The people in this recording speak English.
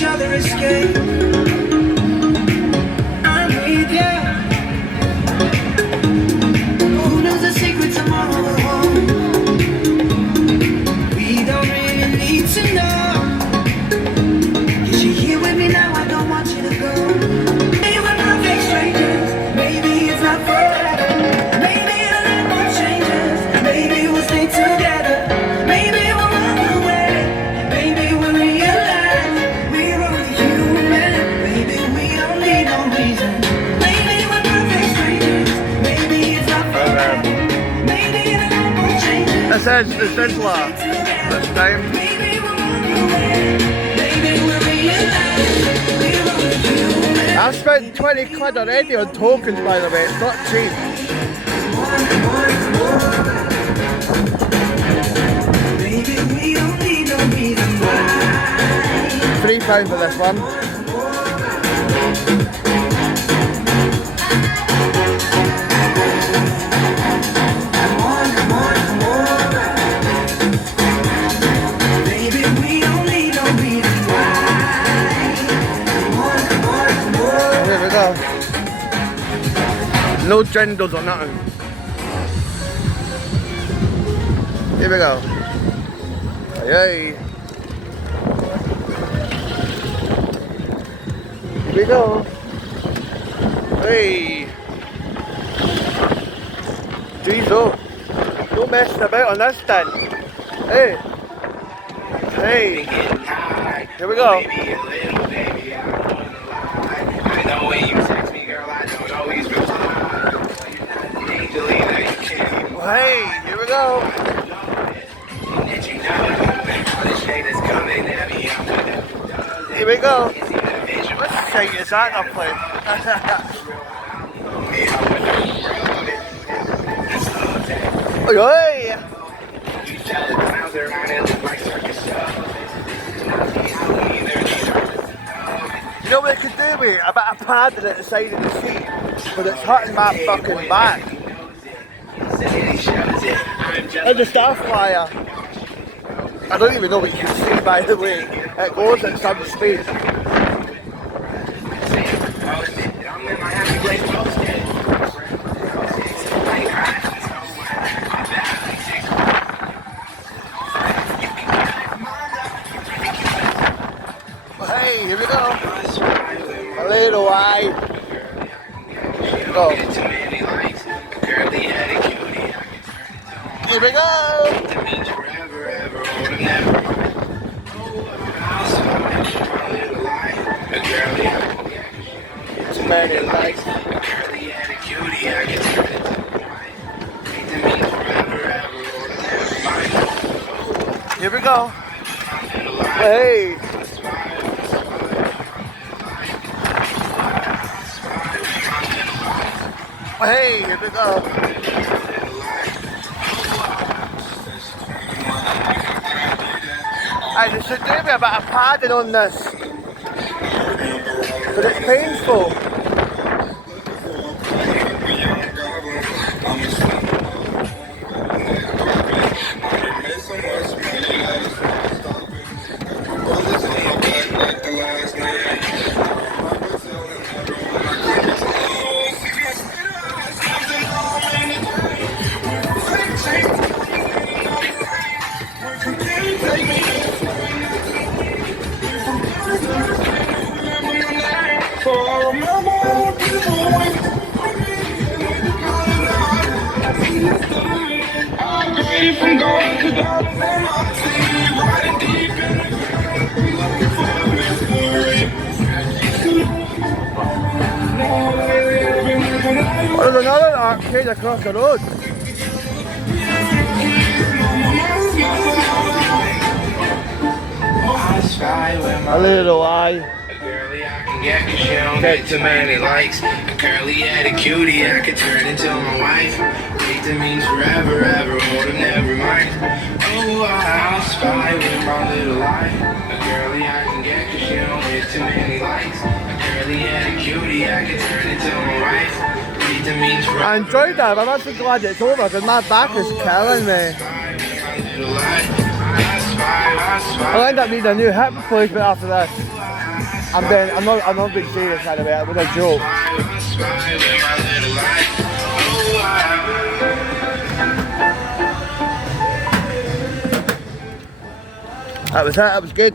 each other escape. I'm with you. Who knows the secret tomorrow will hold? We don't really need to know. 'Cause you're here with me now, I don't want you to go. Maybe we're perfect strangers. Maybe it's not forever. Maybe a lot more changes. Maybe we'll stay together. Maybe we'll run away. Maybe we'll realize we're only human. Maybe we don't need no reason. Maybe we're perfect strangers. Maybe it's not forever. Maybe a lot more changes. This is the Sizzler this time. Maybe we'll run away. Maybe we'll realize we're only human. I spent 20 quid already on tokens, by the way, it's not cheap. Maybe we don't need no reason why. £3 for this one. Baby, we don't need no reason why. Here we go. No jingles or nothing. Here we go. Hey. Here we go. Hey. Jeez, oh. No messing about on this then. Hey. Hey. Here we go. Hey, here we go. Here we go. What shite is that I'm playing? Oi, oi. You know what I could do with a bit of padding at the side of the seat, but it's hurting my fucking back. And the star flyer. I don't even know what you can see, by the way. It goes at some speed. Hey, here we go. A little eye. Go. Here we go. Too many lights. Here we go. Hey. Hey, here we go. Hey, they should do me a bit of padding on this. But it's painful. There's another arcade across the road. A little eye. Yeah, cause she don't get too many likes. A curly-headed cutie, I could turn into my wife. Wait, that means forever, ever, hold up, never mind. Oh, I'll spy with my little eye. A girly I can get cause she don't get too many likes. A curly-headed cutie, I could turn into my wife. Wait, that means forever. I enjoyed that, but I'm actually glad it's over because my back is killing me. I'll end up needing a new hip replacement after this. I'm not being serious by the way, it was a joke. That was it, that was good.